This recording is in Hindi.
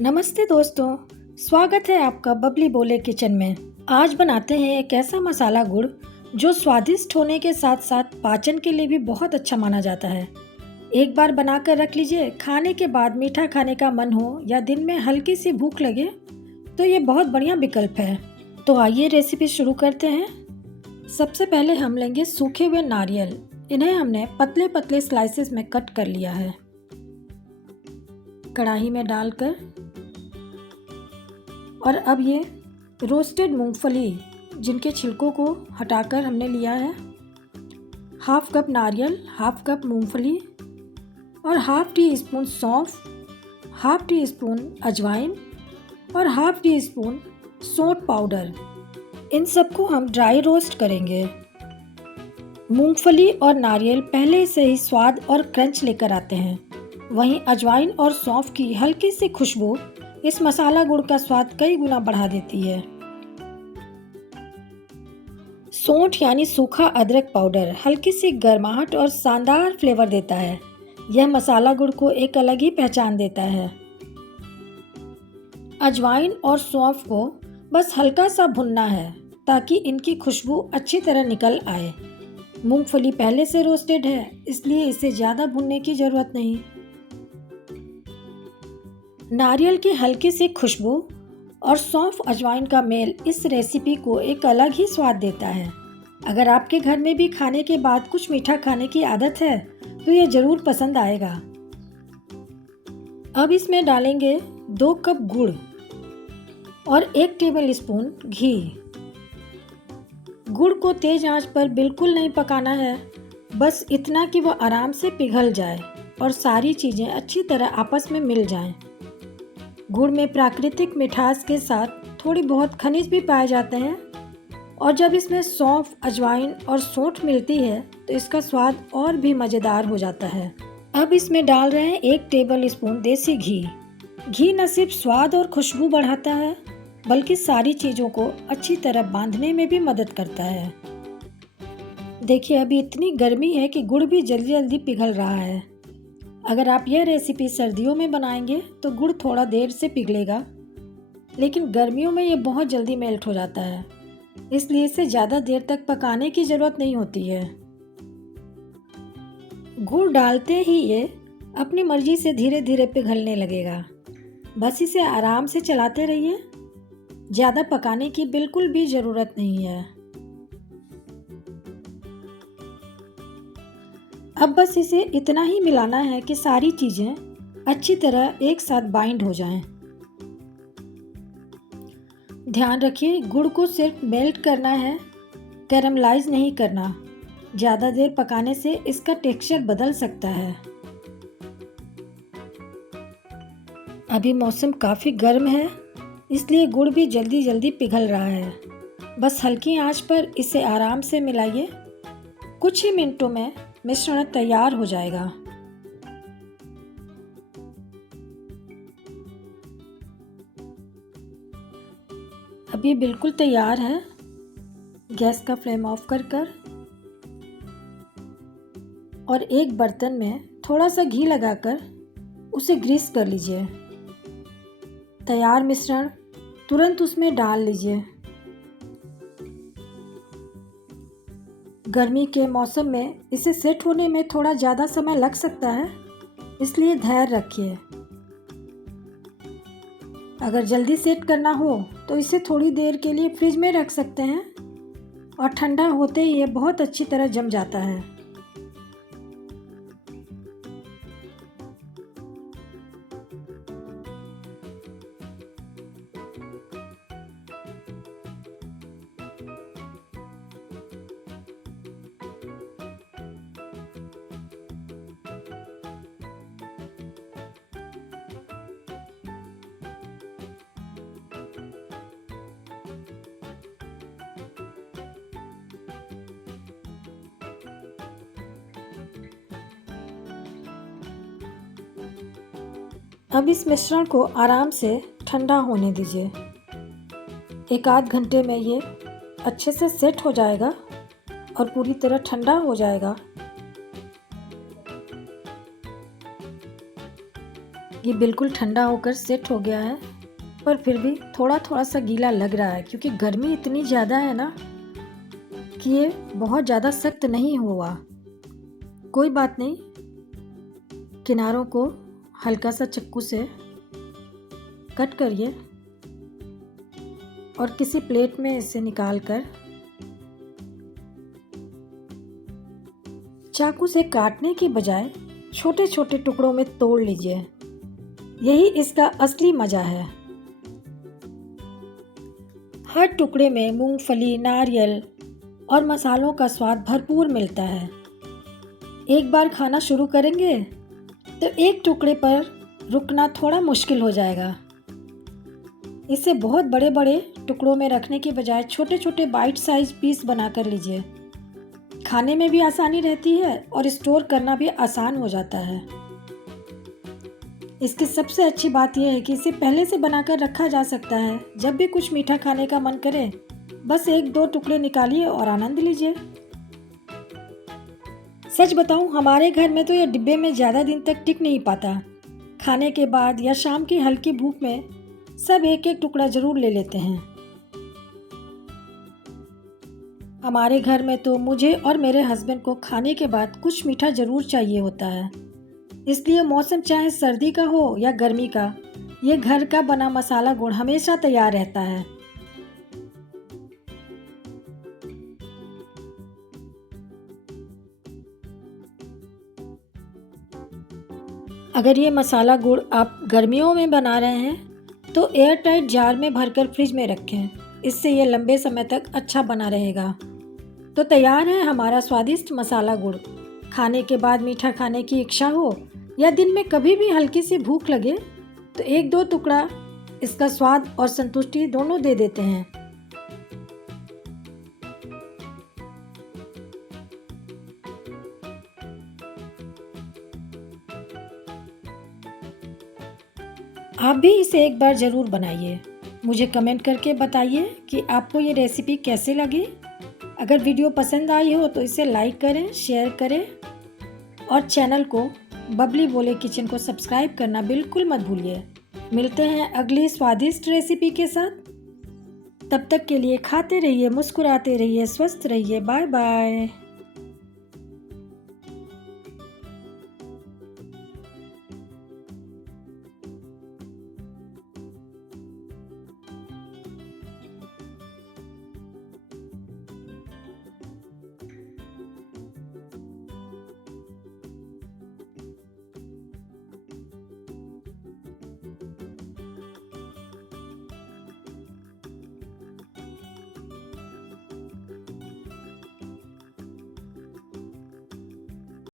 नमस्ते दोस्तों, स्वागत है आपका बबली बोले किचन में। आज बनाते हैं एक ऐसा मसाला गुड़ जो स्वादिष्ट होने के साथ साथ पाचन के लिए भी बहुत अच्छा माना जाता है। एक बार बनाकर रख लीजिए, खाने के बाद मीठा खाने का मन हो या दिन में हल्की सी भूख लगे तो ये बहुत बढ़िया विकल्प है। तो आइए रेसिपी शुरू करते हैं। सबसे पहले हम लेंगे सूखे हुए नारियल। इन्हें हमने पतले पतले स्लाइसेस में कट कर लिया है। कढ़ाई में डालकर और अब ये रोस्टेड मूंगफली जिनके छिलकों को हटाकर हमने लिया है, हाफ कप नारियल, हाफ कप मूंगफली और हाफ टी स्पून सौंफ, हाफ टी स्पून अजवाइन और हाफ टी स्पून सोंठ पाउडर। इन सबको हम ड्राई रोस्ट करेंगे। मूंगफली और नारियल पहले से ही स्वाद और क्रंच लेकर आते हैं, वहीं अजवाइन और सौंफ की हल्की सी खुशबू इस मसाला गुड़ का स्वाद कई गुना बढ़ा देती है। सोंठ यानी सूखा अदरक पाउडर हल्की सी गर्माहट और शानदार फ्लेवर देता है। यह मसाला गुड़ को एक अलग ही पहचान देता है। अजवाइन और सौंफ को बस हल्का सा भुनना है ताकि इनकी खुशबू अच्छी तरह निकल आए। मूंगफली पहले से रोस्टेड है, इसलिए इसे ज़्यादा भुनने की ज़रूरत नहीं। नारियल की हल्की सी खुशबू और सौंफ अजवाइन का मेल इस रेसिपी को एक अलग ही स्वाद देता है। अगर आपके घर में भी खाने के बाद कुछ मीठा खाने की आदत है तो ये ज़रूर पसंद आएगा। अब इसमें डालेंगे 2 कप गुड़ और 1 टेबल स्पून घी। गुड़ को तेज आंच पर बिल्कुल नहीं पकाना है, बस इतना कि वह आराम से पिघल जाए और सारी चीज़ें अच्छी तरह आपस में मिल जाएं। गुड़ में प्राकृतिक मिठास के साथ थोड़ी बहुत खनिज भी पाए जाते हैं और जब इसमें सौंफ, अजवाइन और सोंठ मिलती है तो इसका स्वाद और भी मज़ेदार हो जाता है। अब इसमें डाल रहे हैं 1 टेबल स्पून देसी घी। घी न सिर्फ स्वाद और खुशबू बढ़ाता है बल्कि सारी चीज़ों को अच्छी तरह बांधने में भी मदद करता है। देखिए, अभी इतनी गर्मी है कि गुड़ भी जल्दी जल्दी पिघल रहा है। अगर आप यह रेसिपी सर्दियों में बनाएंगे तो गुड़ थोड़ा देर से पिघलेगा, लेकिन गर्मियों में ये बहुत जल्दी मेल्ट हो जाता है, इसलिए इसे ज़्यादा देर तक पकाने की ज़रूरत नहीं होती है। गुड़ डालते ही ये अपनी मर्जी से धीरे धीरे पिघलने लगेगा। बस इसे आराम से चलाते रहिए, ज़्यादा पकाने की बिल्कुल भी ज़रूरत नहीं है। अब बस इसे इतना ही मिलाना है कि सारी चीज़ें अच्छी तरह एक साथ बाइंड हो जाएं। ध्यान रखिए, गुड़ को सिर्फ मेल्ट करना है, कैरमलाइज नहीं करना। ज़्यादा देर पकाने से इसका टेक्सचर बदल सकता है। अभी मौसम काफ़ी गर्म है, इसलिए गुड़ भी जल्दी जल्दी पिघल रहा है। बस हल्की आंच पर इसे आराम से मिलाइए। कुछ ही मिनटों में मिश्रण तैयार हो जाएगा। अब ये बिल्कुल तैयार है। गैस का फ्लेम ऑफ कर और एक बर्तन में थोड़ा सा घी लगाकर उसे ग्रीस कर लीजिए। तैयार मिश्रण तुरंत उसमें डाल लीजिए। गर्मी के मौसम में इसे सेट होने में थोड़ा ज़्यादा समय लग सकता है, इसलिए धैर्य रखिए। अगर जल्दी सेट करना हो तो इसे थोड़ी देर के लिए फ्रिज में रख सकते हैं और ठंडा होते ही ये बहुत अच्छी तरह जम जाता है। अब इस मिश्रण को आराम से ठंडा होने दीजिए। 1 आध घंटे में ये अच्छे से सेट हो जाएगा और पूरी तरह ठंडा हो जाएगा। ये बिल्कुल ठंडा होकर सेट हो गया है, पर फिर भी थोड़ा थोड़ा सा गीला लग रहा है क्योंकि गर्मी इतनी ज़्यादा है ना कि ये बहुत ज़्यादा सख्त नहीं हुआ। कोई बात नहीं, किनारों को हल्का सा चक्कू से कट करिए और किसी प्लेट में इसे निकालकर चाकू से काटने के बजाय छोटे छोटे टुकड़ों में तोड़ लीजिए। यही इसका असली मज़ा है। हर टुकड़े में मूंगफली, नारियल और मसालों का स्वाद भरपूर मिलता है। एक बार खाना शुरू करेंगे तो एक टुकड़े पर रुकना थोड़ा मुश्किल हो जाएगा। इसे बहुत बड़े बड़े टुकड़ों में रखने के बजाय छोटे छोटे बाइट साइज पीस बना कर लीजिए। खाने में भी आसानी रहती है और स्टोर करना भी आसान हो जाता है। इसकी सबसे अच्छी बात यह है कि इसे पहले से बनाकर रखा जा सकता है। जब भी कुछ मीठा खाने का मन करे, बस एक दो टुकड़े निकालिए और आनंद लीजिए। सच बताऊं, हमारे घर में तो यह डिब्बे में ज़्यादा दिन तक टिक नहीं पाता। खाने के बाद या शाम की हल्की भूख में सब एक एक टुकड़ा जरूर ले लेते हैं। हमारे घर में तो मुझे और मेरे हस्बैंड को खाने के बाद कुछ मीठा जरूर चाहिए होता है। इसलिए मौसम चाहे सर्दी का हो या गर्मी का, ये घर का बना मसाला गुड़ हमेशा तैयार रहता है। अगर ये मसाला गुड़ आप गर्मियों में बना रहे हैं तो एयर टाइट जार में भरकर फ्रिज में रखें। इससे ये लंबे समय तक अच्छा बना रहेगा। तो तैयार है हमारा स्वादिष्ट मसाला गुड़। खाने के बाद मीठा खाने की इच्छा हो या दिन में कभी भी हल्की सी भूख लगे तो एक दो टुकड़ा इसका स्वाद और संतुष्टि दोनों दे देते हैं। आप भी इसे एक बार ज़रूर बनाइए। मुझे कमेंट करके बताइए कि आपको ये रेसिपी कैसे लगी। अगर वीडियो पसंद आई हो तो इसे लाइक करें, शेयर करें और चैनल को बबली बोले किचन को सब्सक्राइब करना बिल्कुल मत भूलिए। मिलते हैं अगली स्वादिष्ट रेसिपी के साथ। तब तक के लिए खाते रहिए, मुस्कुराते रहिए, स्वस्थ रहिए। Bye bye.